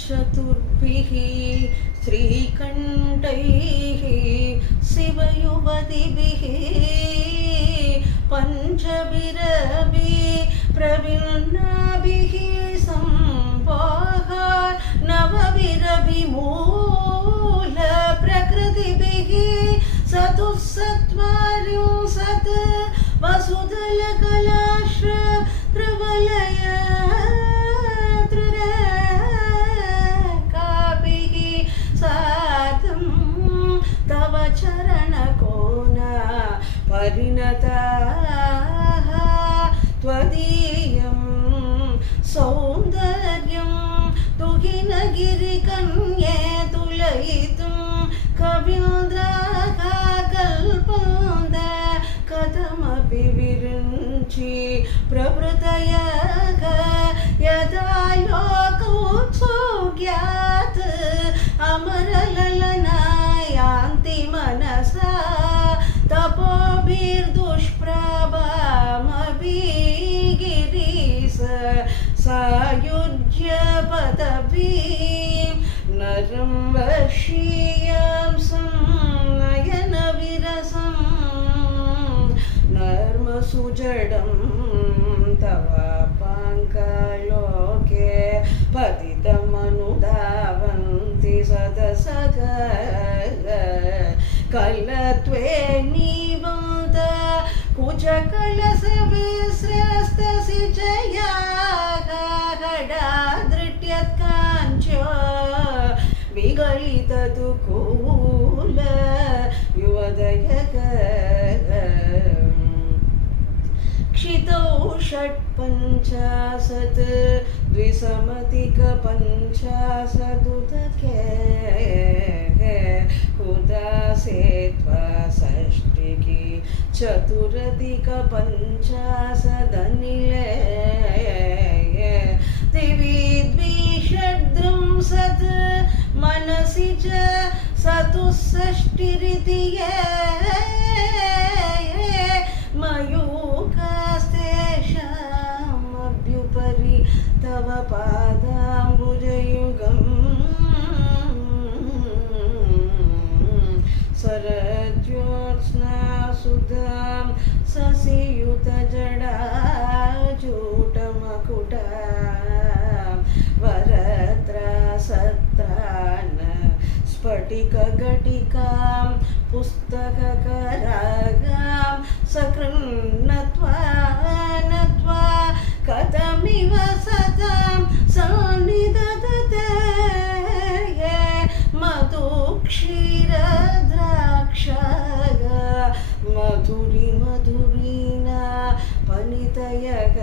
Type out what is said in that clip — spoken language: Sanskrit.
चतुर्भिः श्रीकण्ठैः शिवयुवतिभिः पञ्चभिरभि प्रवीणाभिः सम्पोह नवभिरभिमूल प्रकृतिभिः चतुस्सत्वारिंशत् वसुदलकलाश्र प्रवलय तव चरणकोन परिणताः त्वदीयं सौन्दर्यं तुहिनगिरिकन्ये तुलयितुं कवीन्द्राः कल्पन्त कथमपि विरुञ्चि प्रभृतयः यदा लोकोत्सुक्यात् अमरललनायान्ति मनसा तपोभिर्दुष्प्रभामपि गिरीश सायुज्य पदवीं नरं वर्षीयांसं नयनविरसं नर्मसुजडं तव पाङ्कलोके पतितमनुधावन्ति सदसग कलत्वे निबन्ध कुचकलसविस्रस्तसिचयागडादृट्यत्काञ्चो विगलितदुकूल युवदयग क्षितौ षट्पञ्चाशत् द्विसमधिकपञ्चाशदुदके उदासे षष्टिकी चतुरधिकपञ्चाशदनिले दिवि द्विषड्त्रिंशत् मनसि च चतुष्षष्टिरिति मयूखास्तेषामभ्युपरि तव पादाम्बुजयुगम् शरज्योत्स्नासुधां शशियुतजडाजूटमकुटां वरत्रासत्रान् स्फटिकघटिकां पुस्तककरागां सकृन्नत्वा नत्वा कथमिव सतां सन्निदधते मधुक्षीरद्राक्षाः मधुरिमधुरीना पनितयः